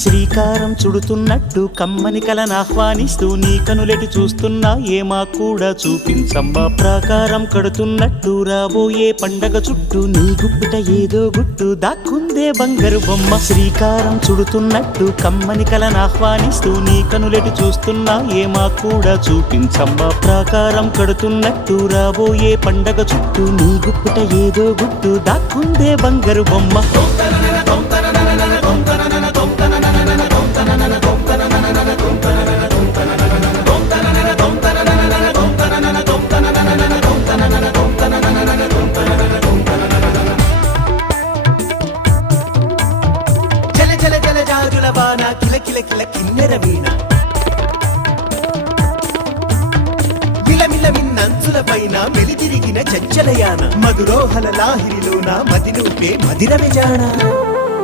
శ్రీకారం చుడుతున్నట్టు కమ్మని కలనాహ్వానిస్తూ నీ కనులెటి చూస్తున్నా ఏమా కూడా చూపించమ్మా. ప్రాకారం కడుతున్నట్టు రాబోయే పండగ చుట్టూ నీ గుప్పిట ఏదో గుట్టు దాక్కుందే బంగారు బొమ్మ. శ్రీకారం చుడుతున్నట్టు కమ్మని కలనాహ్వానిస్తూ నీ కనులెటి చూస్తున్నా ఏమా కూడా చూపించమ్మా. ప్రాకారం కడుతున్నట్టు రాబోయే పండగ చుట్టూ నీ గుప్పిట ఏదో గుట్టు దాక్కుందే బంగారు బొమ్మ. కిల కిల కిల కిన్నెర వీణ మిలమిల మిన్నంచుల పైన మెలితిరిగిన చంచలయాన మధురోహల లాహిరిలోన మదినూపే మదిర విజాణ.